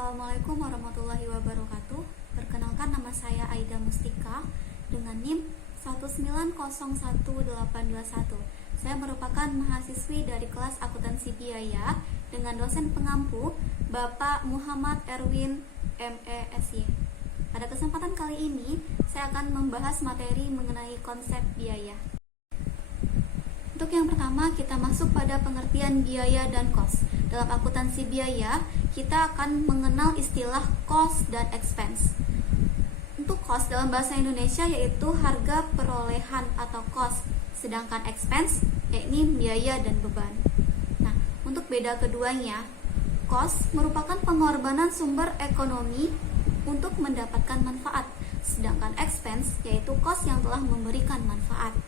Assalamualaikum warahmatullahi wabarakatuh. Perkenalkan, nama saya Aida Mustika dengan NIM 1901821. Saya merupakan mahasiswi dari kelas akuntansi biaya dengan dosen pengampu Bapak Muhammad Erwin MESY. Pada kesempatan kali ini, saya akan membahas materi mengenai konsep biaya. Untuk yang pertama, kita masuk pada pengertian biaya dan cost. Dalam akuntansi biaya, kita akan mengenal istilah cost dan expense. Untuk cost dalam bahasa Indonesia yaitu harga perolehan atau cost, sedangkan expense yakni biaya dan beban. Nah, untuk beda keduanya, cost merupakan pengorbanan sumber ekonomi untuk mendapatkan manfaat, sedangkan expense yaitu cost yang telah memberikan manfaat.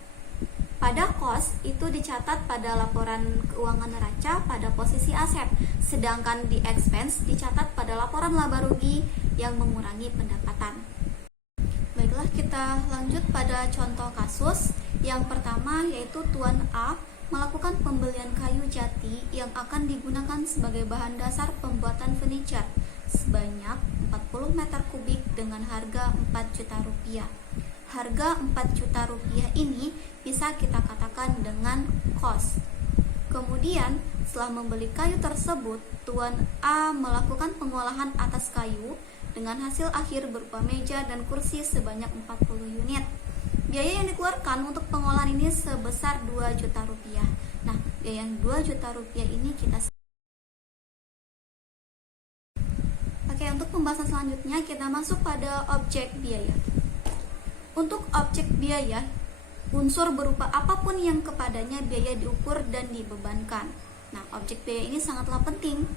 Pada cost itu dicatat pada laporan keuangan neraca pada posisi aset, sedangkan di expense dicatat pada laporan laba rugi yang mengurangi pendapatan. Baiklah, kita lanjut pada contoh kasus. Yang pertama yaitu Tuan A melakukan pembelian kayu jati yang akan digunakan sebagai bahan dasar pembuatan furniture sebanyak 40 meter kubik dengan harga 4 juta rupiah. Harga 4 juta rupiah ini bisa kita katakan dengan cost. Kemudian setelah membeli kayu tersebut, Tuan A melakukan pengolahan atas kayu dengan hasil akhir berupa meja dan kursi sebanyak 40 unit. Biaya yang dikeluarkan untuk pengolahan ini sebesar 2 juta rupiah. Nah, biaya yang 2 juta rupiah ini Oke, untuk pembahasan selanjutnya kita masuk pada objek biaya. Untuk objek biaya, unsur berupa apapun yang kepadanya biaya diukur dan dibebankan. Nah, objek biaya ini sangatlah penting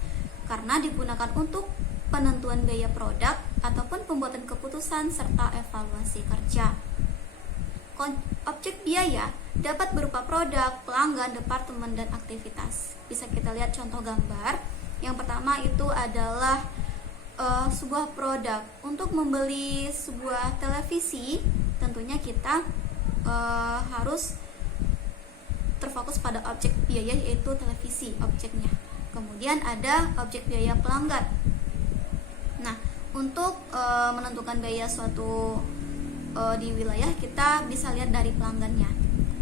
karena digunakan untuk penentuan biaya produk ataupun pembuatan keputusan serta evaluasi kerja. Objek biaya dapat berupa produk, pelanggan, departemen, dan aktivitas. Bisa kita lihat contoh gambar. Yang pertama itu adalah sebuah produk. Untuk membeli sebuah televisi, tentunya kita harus terfokus pada objek biaya yaitu televisi, objeknya. Kemudian ada objek biaya pelanggan. Nah, untuk menentukan biaya suatu di wilayah, kita bisa lihat dari pelanggannya.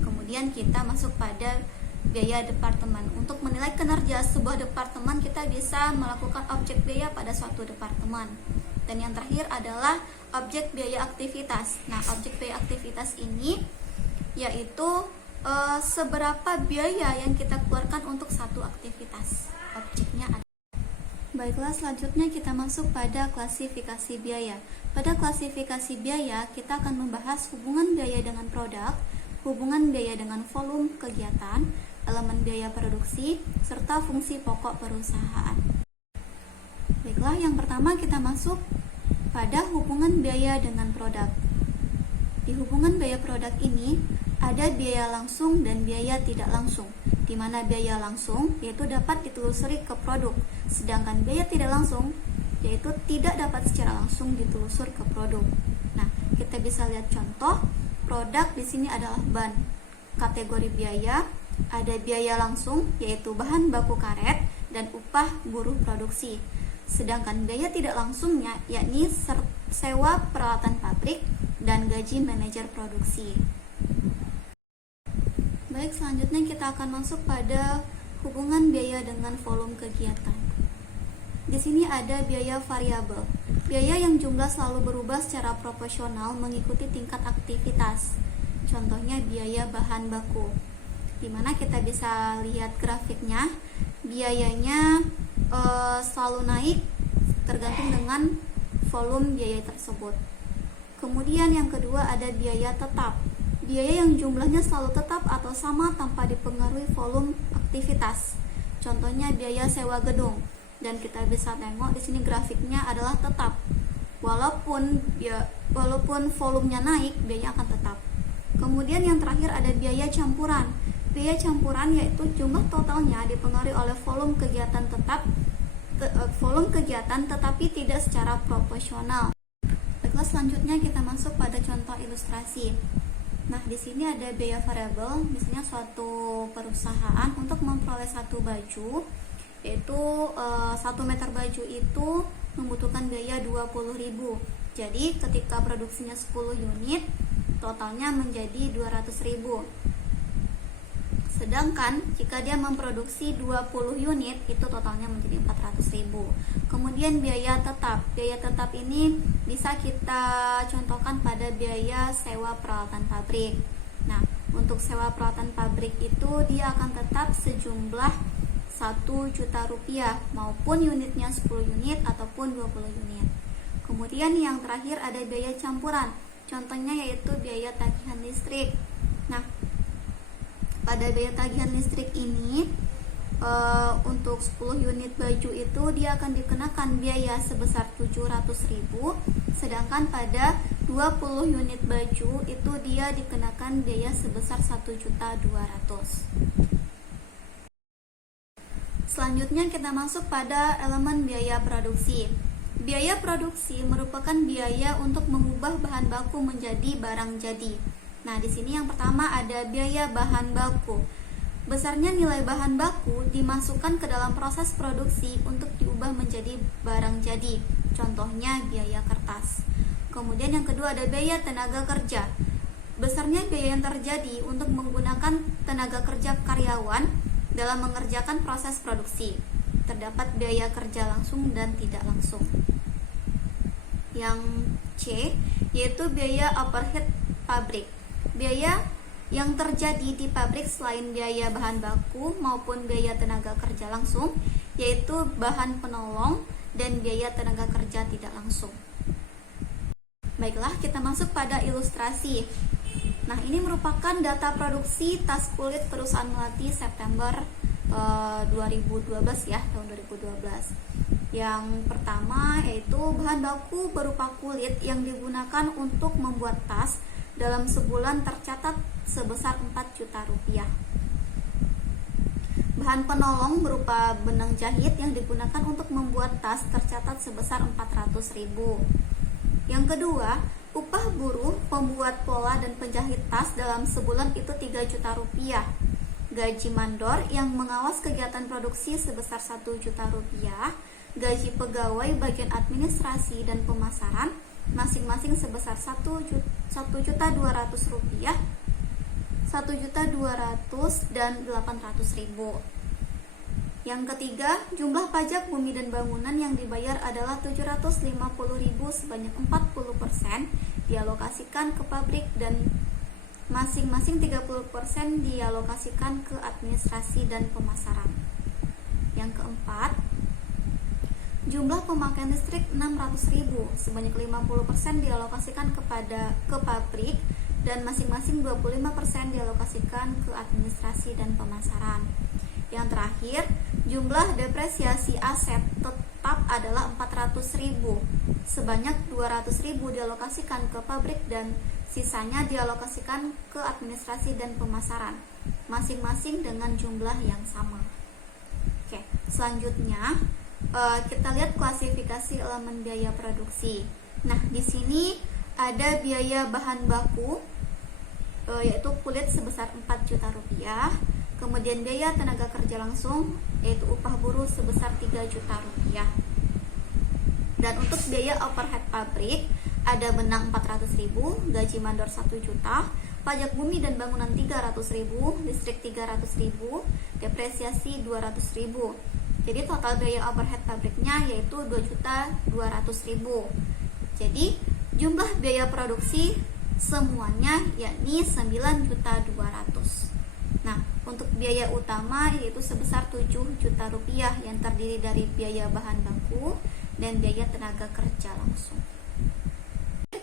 Kemudian kita masuk pada biaya departemen. Untuk menilai kinerja sebuah departemen, kita bisa melakukan objek biaya pada suatu departemen. Dan yang terakhir adalah objek biaya aktivitas. Nah, objek biaya aktivitas ini yaitu seberapa biaya yang kita keluarkan untuk satu aktivitas. Objeknya ada. Baiklah, selanjutnya kita masuk pada klasifikasi biaya. Pada klasifikasi biaya, kita akan membahas hubungan biaya dengan produk, hubungan biaya dengan volume kegiatan, elemen biaya produksi, serta fungsi pokok perusahaan. Baiklah, yang pertama kita masuk pada hubungan biaya dengan produk. Di hubungan biaya produk ini ada biaya langsung dan biaya tidak langsung, di mana biaya langsung yaitu dapat ditelusuri ke produk, sedangkan biaya tidak langsung yaitu tidak dapat secara langsung ditelusur ke produk. Nah, kita bisa lihat contoh produk di sini adalah ban. Kategori biaya ada biaya langsung yaitu bahan baku karet dan upah buruh produksi. Sedangkan biaya tidak langsungnya yakni sewa peralatan pabrik dan gaji manajer produksi. Baik, selanjutnya kita akan masuk pada hubungan biaya dengan volume kegiatan. Di sini ada biaya variabel. Biaya yang jumlah selalu berubah secara proporsional mengikuti tingkat aktivitas. Contohnya biaya bahan baku, di mana kita bisa lihat grafiknya, biayanya selalu naik tergantung dengan volume biaya tersebut. Kemudian yang kedua ada biaya tetap. Biaya yang jumlahnya selalu tetap atau sama tanpa dipengaruhi volume aktivitas. Contohnya biaya sewa gedung. Dan kita bisa tengok di sini grafiknya adalah tetap. Walaupun volumenya naik, biayanya akan tetap. Kemudian yang terakhir ada biaya campuran. Biaya campuran yaitu jumlah totalnya dipengaruhi oleh volume kegiatan tetapi tidak secara proporsional. Baiklah, selanjutnya kita masuk pada contoh ilustrasi. Nah, di sini ada biaya variabel, misalnya suatu perusahaan untuk memperoleh satu baju, yaitu 1 meter baju itu membutuhkan biaya 20.000. Jadi ketika produksinya 10 unit, totalnya menjadi 200.000. Sedangkan jika dia memproduksi 20 unit, itu totalnya menjadi 400.000. Kemudian biaya tetap. Biaya tetap ini bisa kita contohkan pada biaya sewa peralatan pabrik. Nah, untuk sewa peralatan pabrik itu dia akan tetap sejumlah 1 juta rupiah, maupun unitnya 10 unit ataupun 20 unit. Kemudian yang terakhir ada biaya campuran. Contohnya yaitu biaya tagihan listrik. Nah, pada biaya tagihan listrik ini untuk 10 unit baju itu dia akan dikenakan biaya sebesar 700.000, sedangkan pada 20 unit baju itu dia dikenakan biaya sebesar 1.200.000. Selanjutnya kita masuk pada elemen biaya produksi. Biaya produksi merupakan biaya untuk mengubah bahan baku menjadi barang jadi. Nah, di sini yang pertama ada biaya bahan baku. Besarnya nilai bahan baku dimasukkan ke dalam proses produksi untuk diubah menjadi barang jadi. Contohnya biaya kertas. Kemudian yang kedua ada biaya tenaga kerja. Besarnya biaya yang terjadi untuk menggunakan tenaga kerja karyawan dalam mengerjakan proses produksi. Terdapat biaya kerja langsung dan tidak langsung. Yang C yaitu biaya overhead pabrik. Biaya yang terjadi di pabrik selain biaya bahan baku maupun biaya tenaga kerja langsung, yaitu bahan penolong dan biaya tenaga kerja tidak langsung. Baiklah, kita masuk pada ilustrasi. Nah, ini merupakan data produksi tas kulit perusahaan Melati September 2012 ya, tahun 2012. Yang pertama yaitu bahan baku berupa kulit yang digunakan untuk membuat tas dalam sebulan tercatat sebesar 4 juta rupiah. Bahan penolong berupa benang jahit yang digunakan untuk membuat tas tercatat sebesar 400.000. Yang kedua, upah buruh pembuat pola dan penjahit tas dalam sebulan itu 3 juta rupiah. Gaji mandor yang mengawas kegiatan produksi sebesar 1 juta rupiah. Gaji pegawai bagian administrasi dan pemasaran masing-masing sebesar 1.200.000, 1.200.000 dan 800.000. Yang ketiga, jumlah pajak bumi dan bangunan yang dibayar adalah 750.000 sebanyak 40% dialokasikan ke pabrik dan masing-masing 30% dialokasikan ke administrasi dan pemasaran. Yang keempat, jumlah pemakaian listrik 600.000 sebanyak 50% dialokasikan ke pabrik dan masing-masing 25% dialokasikan ke administrasi dan pemasaran. Yang terakhir, jumlah depresiasi aset tetap adalah 400.000 sebanyak 200.000 dialokasikan ke pabrik dan sisanya dialokasikan ke administrasi dan pemasaran, masing-masing dengan jumlah yang sama. Oke, selanjutnya kita lihat klasifikasi elemen biaya produksi. Nah, di sini ada biaya bahan baku yaitu kulit sebesar 4 juta rupiah. Kemudian biaya tenaga kerja langsung yaitu upah buruh sebesar 3 juta rupiah. Dan untuk biaya overhead pabrik ada benang 400.000, gaji mandor 1 juta, pajak bumi dan bangunan 300.000, listrik 300.000, depresiasi 200.000. Jadi total biaya overhead pabriknya yaitu 2.200.000. Jadi jumlah biaya produksi semuanya yakni 9.200.000. Nah, untuk biaya utama yaitu sebesar 7 juta rupiah yang terdiri dari biaya bahan baku dan biaya tenaga kerja langsung.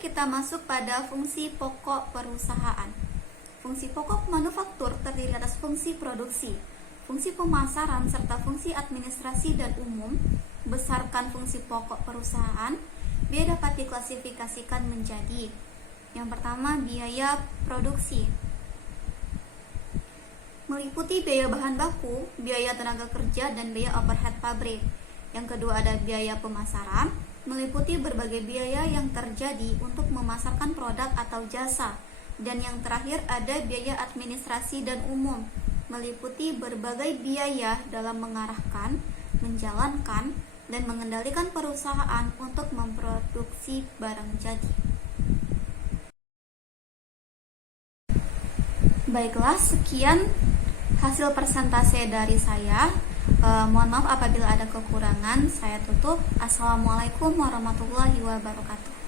Kita masuk pada fungsi pokok perusahaan. Fungsi pokok manufaktur terdiri atas fungsi produksi, fungsi pemasaran, serta fungsi administrasi dan umum. Besarkan fungsi pokok perusahaan, biaya dapat diklasifikasikan menjadi: yang pertama, biaya produksi, meliputi biaya bahan baku, biaya tenaga kerja, dan biaya overhead pabrik. Yang kedua ada biaya pemasaran, meliputi berbagai biaya yang terjadi untuk memasarkan produk atau jasa. Dan yang terakhir ada biaya administrasi dan umum, meliputi berbagai biaya dalam mengarahkan, menjalankan, dan mengendalikan perusahaan untuk memproduksi barang jadi. Baiklah, sekian hasil persentase dari saya. Mohon maaf apabila ada kekurangan. Saya tutup. Assalamualaikum warahmatullahi wabarakatuh.